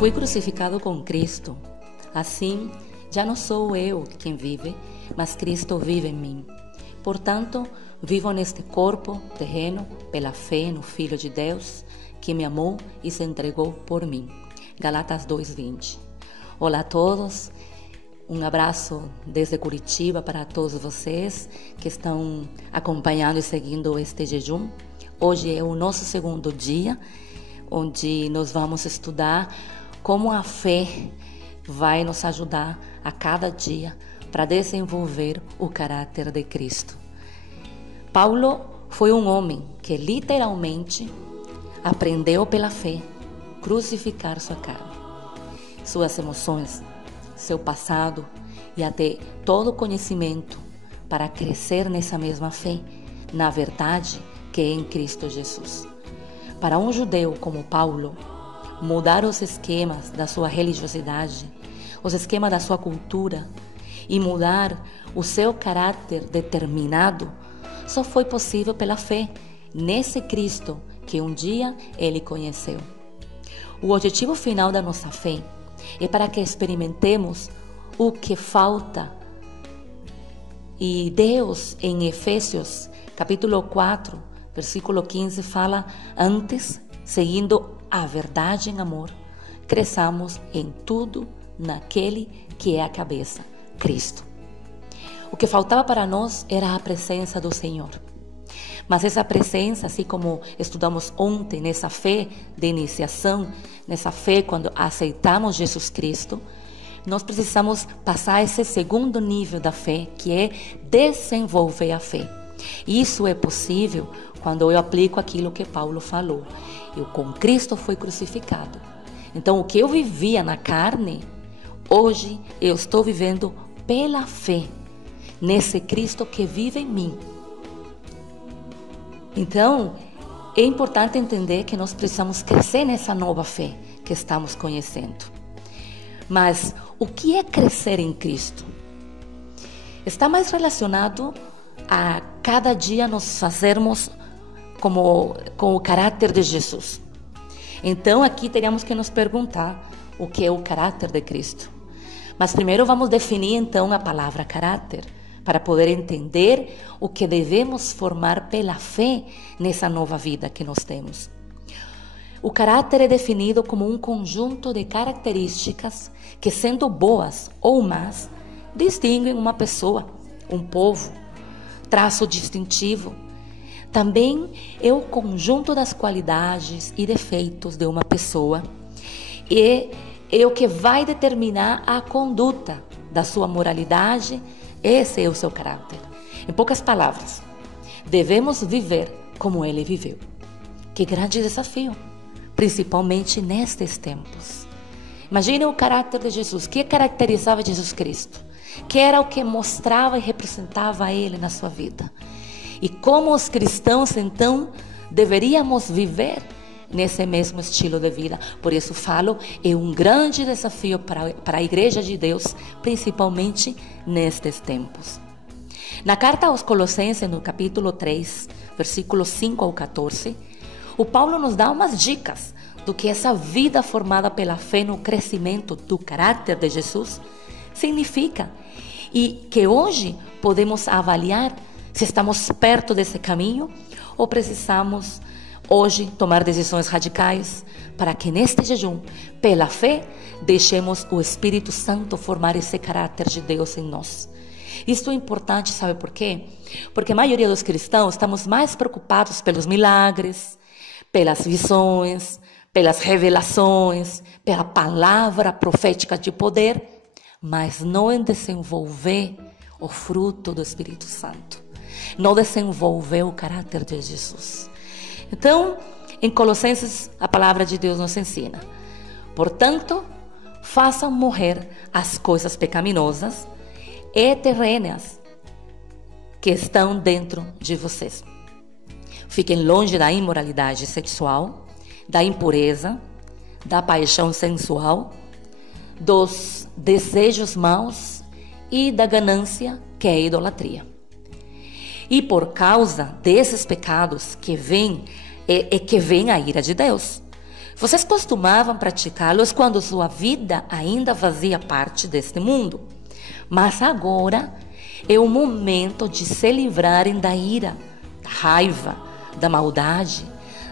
Fui crucificado com Cristo. Assim, já não sou eu quem vive, mas Cristo vive em mim. Portanto, vivo neste corpo terreno pela fé no Filho de Deus, que me amou e se entregou por mim. Galatas 2:20. Olá a todos, um abraço desde Curitiba para todos vocês que estão acompanhando e seguindo este jejum. Hoje é o nosso segundo dia, onde nós vamos estudar como a fé vai nos ajudar a cada dia para desenvolver o caráter de Cristo. Paulo foi um homem que literalmente aprendeu pela fé crucificar sua carne, suas emoções, seu passado e até todo o conhecimento para crescer nessa mesma fé, na verdade que é em Cristo Jesus. Para um judeu como Paulo, mudar os esquemas da sua religiosidade, os esquemas da sua cultura e mudar o seu caráter determinado, só foi possível pela fé nesse Cristo que um dia ele conheceu. O objetivo final da nossa fé é para que experimentemos o que falta. E Deus, em Efésios, capítulo 4, versículo 15, fala: antes, seguindo a verdade em amor, cresçamos em tudo naquele que é a cabeça, Cristo. O que faltava para nós era a presença do Senhor. Mas essa presença, assim como estudamos ontem, nessa fé de iniciação, nessa fé quando aceitamos Jesus Cristo, nós precisamos passar esse segundo nível da fé, que é desenvolver a fé. Isso é possível quando eu aplico aquilo que Paulo falou. Eu com Cristo fui crucificado. Então o que eu vivia na carne, hoje eu estou vivendo pela fé nesse Cristo que vive em mim. Então é importante entender que nós precisamos crescer nessa nova fé que estamos conhecendo. Mas o que é crescer em Cristo? Está mais relacionado a cada dia nos fazermos com o caráter de Jesus. Então aqui teríamos que nos perguntar o que é o caráter de Cristo. Mas primeiro vamos definir então a palavra caráter, para poder entender o que devemos formar pela fé nessa nova vida que nós temos. O caráter é definido como um conjunto de características que, sendo boas ou más, distinguem uma pessoa, um povo, traço distintivo. Também é o conjunto das qualidades e defeitos de uma pessoa e é o que vai determinar a conduta da sua moralidade. Esse é o seu caráter. Em poucas palavras, devemos viver como ele viveu. Que grande desafio, principalmente nestes tempos. Imagine o caráter de Jesus, que caracterizava Jesus Cristo, que era o que mostrava e representava ele na sua vida. E como os cristãos, então, deveríamos viver nesse mesmo estilo de vida. Por isso falo, é um grande desafio para a Igreja de Deus, principalmente nestes tempos. Na carta aos Colossenses, no capítulo 3, versículos 5 ao 14, o Paulo nos dá umas dicas do que essa vida formada pela fé no crescimento do caráter de Jesus significa, e que hoje podemos avaliar se estamos perto desse caminho ou precisamos hoje tomar decisões radicais para que neste jejum, pela fé, deixemos o Espírito Santo formar esse caráter de Deus em nós. Isso é importante, sabe por quê? Porque a maioria dos cristãos estamos mais preocupados pelos milagres, pelas visões, pelas revelações, pela palavra profética de poder, mas não em desenvolver o fruto do Espírito Santo. Não desenvolver o caráter de Jesus. Então, em Colossenses, a palavra de Deus nos ensina: portanto, façam morrer as coisas pecaminosas e terrenas que estão dentro de vocês. Fiquem longe da imoralidade sexual, da impureza, da paixão sensual, dos desejos maus e da ganância, que é a idolatria. E por causa desses pecados que vem a ira de Deus. Vocês costumavam praticá-los quando sua vida ainda fazia parte deste mundo. Mas agora é o momento de se livrarem da ira, da raiva, da maldade,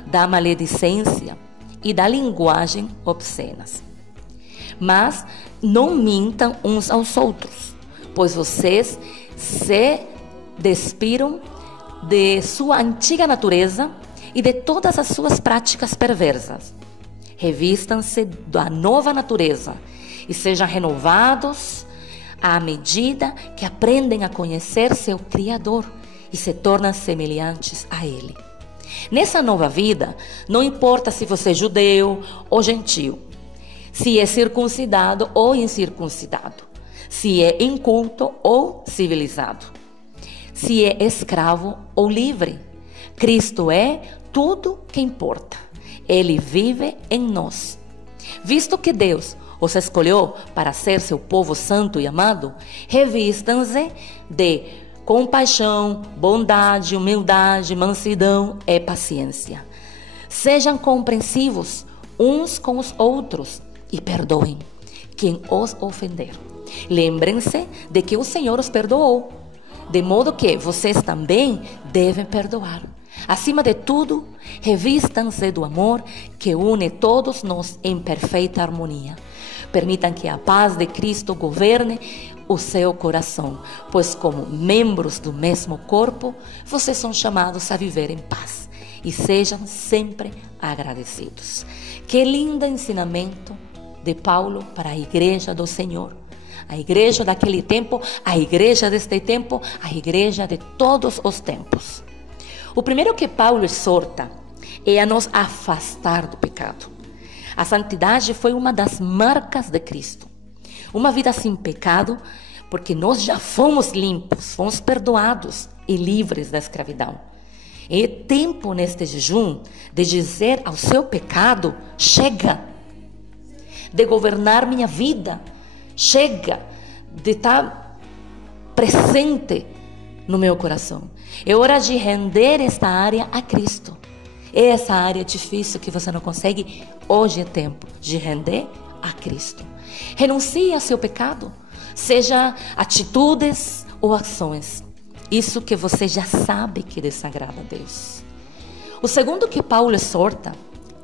da maledicência e da linguagem obscenas. Mas não mintam uns aos outros, pois vocês se despiram de sua antiga natureza e de todas as suas práticas perversas. Revistam-se da nova natureza e sejam renovados à medida que aprendem a conhecer seu Criador e se tornam semelhantes a Ele. Nessa nova vida, não importa se você é judeu ou gentil, se é circuncidado ou incircuncidado, se é inculto ou civilizado, se é escravo ou livre. Cristo é tudo que importa. Ele vive em nós. Visto que Deus os escolheu para ser seu povo santo e amado, revistam-se de compaixão, bondade, humildade, mansidão e paciência. Sejam compreensivos uns com os outros e perdoem quem os ofender. Lembrem-se de que o Senhor os perdoou, de modo que vocês também devem perdoar. Acima de tudo, revistam-se do amor que une todos nós em perfeita harmonia. Permitam que a paz de Cristo governe o seu coração, pois como membros do mesmo corpo, vocês são chamados a viver em paz e sejam sempre agradecidos. Que lindo ensinamento de Paulo para a igreja do Senhor. A igreja daquele tempo, a igreja deste tempo, a igreja de todos os tempos. O primeiro que Paulo exorta é a nos afastar do pecado. A santidade foi uma das marcas de Cristo. Uma vida sem pecado, porque nós já fomos limpos, fomos perdoados e livres da escravidão. É tempo neste jejum de dizer ao seu pecado: chega, de governar minha vida, chega de estar presente no meu coração. É hora de render esta área a Cristo. Essa área difícil que você não consegue, hoje é tempo de render a Cristo. Renuncie ao seu pecado, seja atitudes ou ações. Isso que você já sabe que desagrada a Deus. O segundo que Paulo exorta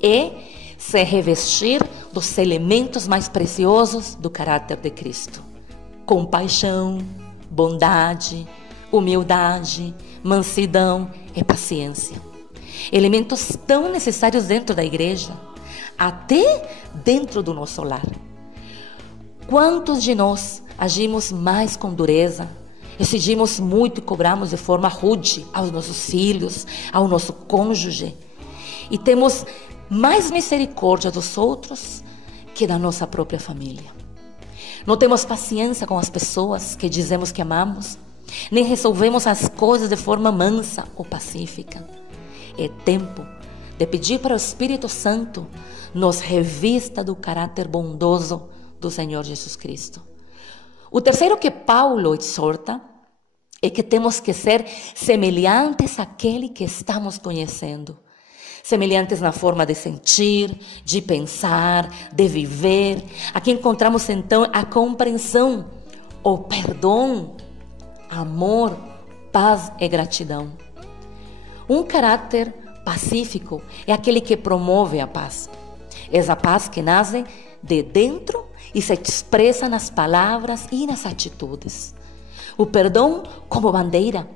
é se revestir dos elementos mais preciosos do caráter de Cristo: compaixão, bondade, humildade, mansidão e paciência. Elementos tão necessários dentro da igreja, até dentro do nosso lar. Quantos de nós agimos mais com dureza, exigimos muito e cobramos de forma rude aos nossos filhos, ao nosso cônjuge, e temos mais misericórdia dos outros que da nossa própria família. Não temos paciência com as pessoas que dizemos que amamos, nem resolvemos as coisas de forma mansa ou pacífica. É tempo de pedir para o Espírito Santo nos revista do caráter bondoso do Senhor Jesus Cristo. O terceiro que Paulo exorta é que temos que ser semelhantes àquele que estamos conhecendo. Semelhantes na forma de sentir, de pensar, de viver. Aqui encontramos então a compreensão, o perdão, amor, paz e gratidão. Um caráter pacífico é aquele que promove a paz. Essa paz que nasce de dentro e se expressa nas palavras e nas atitudes. O perdão como bandeira,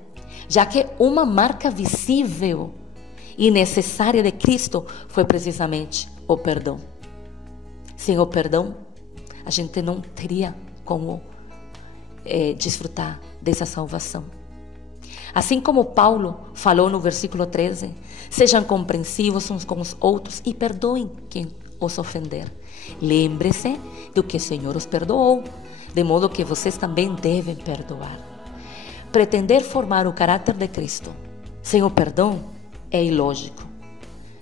já que uma marca visível e necessária de Cristo foi precisamente o perdão. Sem o perdão, a gente não teria como desfrutar dessa salvação. Assim como Paulo falou no versículo 13, sejam compreensivos uns com os outros e perdoem quem os ofender. Lembre-se do que o Senhor os perdoou, de modo que vocês também devem perdoar. Pretender formar o caráter de Cristo sem o perdão é ilógico,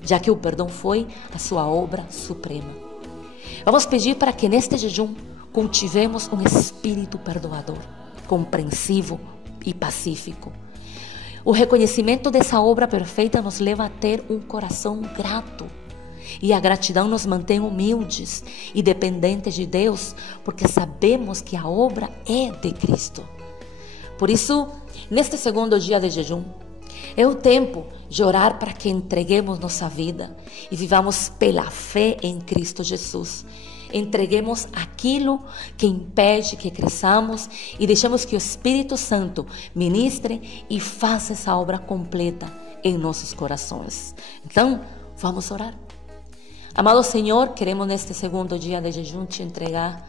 já que o perdão foi a sua obra suprema. Vamos pedir para que neste jejum cultivemos um espírito perdoador, compreensivo e pacífico. O reconhecimento dessa obra perfeita nos leva a ter um coração grato E a gratidão nos mantém humildes e dependentes de Deus, porque sabemos que a obra é de Cristo. Por isso, neste segundo dia de jejum, é o tempo de orar para que entreguemos nossa vida e vivamos pela fé em Cristo Jesus. Entreguemos aquilo que impede que cresçamos e deixemos que o Espírito Santo ministre e faça essa obra completa em nossos corações. Então, vamos orar. Amado Senhor, queremos neste segundo dia de jejum te entregar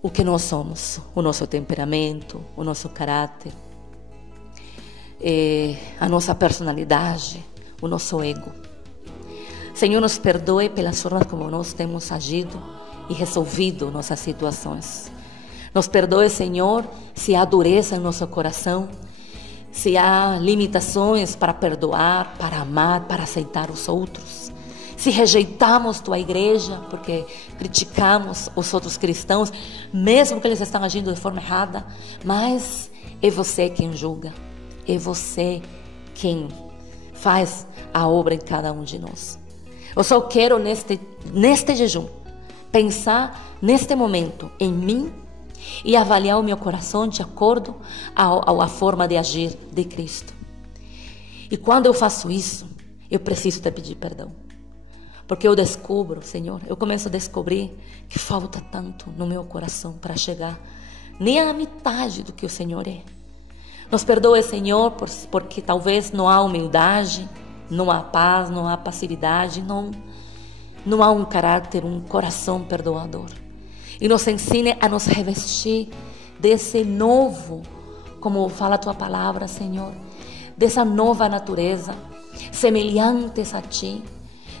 o que nós somos, o nosso temperamento, o nosso caráter, a nossa personalidade, o nosso ego. Senhor, nos perdoe pelas formas como nós temos agido e resolvido nossas situações. Nos perdoe, Senhor, se há dureza em nosso coração, se há limitações para perdoar, para amar, para aceitar os outros. Se rejeitamos tua igreja porque criticamos os outros cristãos, mesmo que eles estão agindo de forma errada, mas é você quem julga, é você quem faz a obra em cada um de nós. Eu só quero neste jejum pensar neste momento em mim e avaliar o meu coração de acordo à forma de agir de Cristo. E quando eu faço isso, eu preciso te pedir perdão. Porque eu descubro, Senhor, eu começo a descobrir que falta tanto no meu coração para chegar nem à metade do que o Senhor é. Nos perdoe, Senhor, porque talvez não há humildade, não há paz, não há passividade, não há um caráter, um coração perdoador. E nos ensine a nos revestir desse novo, como fala a tua palavra, Senhor, dessa nova natureza, semelhantes a ti,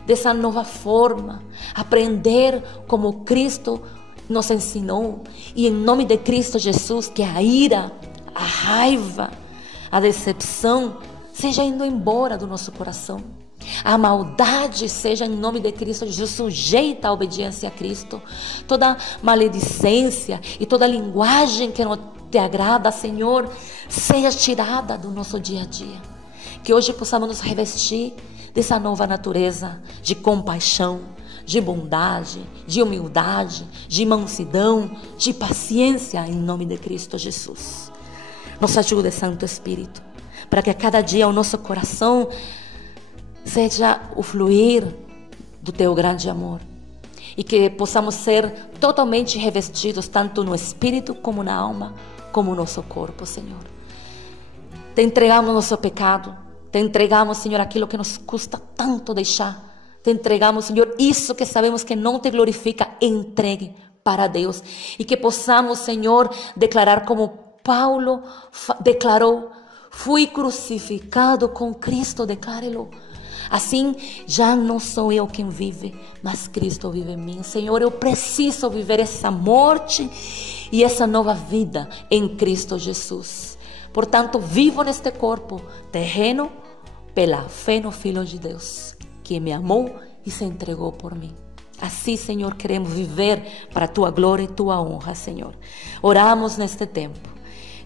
dessa nova forma, aprender como Cristo nos ensinou. E em nome de Cristo Jesus, que a ira, a raiva, a decepção seja indo embora do nosso coração. A maldade seja, em nome de Cristo Jesus, sujeita à obediência a Cristo. Toda maledicência e toda linguagem que não te agrada, Senhor, seja tirada do nosso dia a dia. Que hoje possamos nos revestir dessa nova natureza de compaixão, de bondade, de humildade, de mansidão, de paciência, em nome de Cristo Jesus. Nos ajude, Santo Espírito, para que a cada dia o nosso coração seja o fluir do teu grande amor e que possamos ser totalmente revestidos tanto no espírito como na alma, como no nosso corpo, Senhor. Te entregamos nosso pecado, te entregamos, Senhor, aquilo que nos custa tanto deixar. Te entregamos, Senhor, isso que sabemos que não te glorifica, entregue para Deus. E que possamos, Senhor, declarar como Paulo declarou: fui crucificado com Cristo, declare-lo. Assim, já não sou eu quem vive, mas Cristo vive em mim. Senhor, eu preciso viver essa morte e essa nova vida em Cristo Jesus. Portanto, vivo neste corpo terreno pela fé no Filho de Deus, que me amou e se entregou por mim. Assim, Senhor, queremos viver para a Tua glória e Tua honra, Senhor. Oramos neste tempo.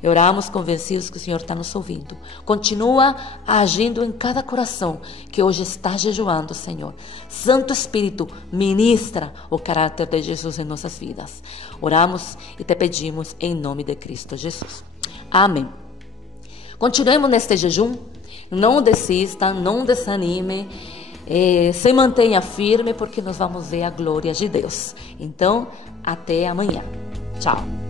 E oramos convencidos que o Senhor está nos ouvindo. Continua agindo em cada coração que hoje está jejuando, Senhor. Santo Espírito, ministra o caráter de Jesus em nossas vidas. Oramos e te pedimos em nome de Cristo Jesus. Amém. Continuemos neste jejum. Não desista, não desanime. Se mantenha firme, porque nós vamos ver a glória de Deus. Então, até amanhã. Tchau.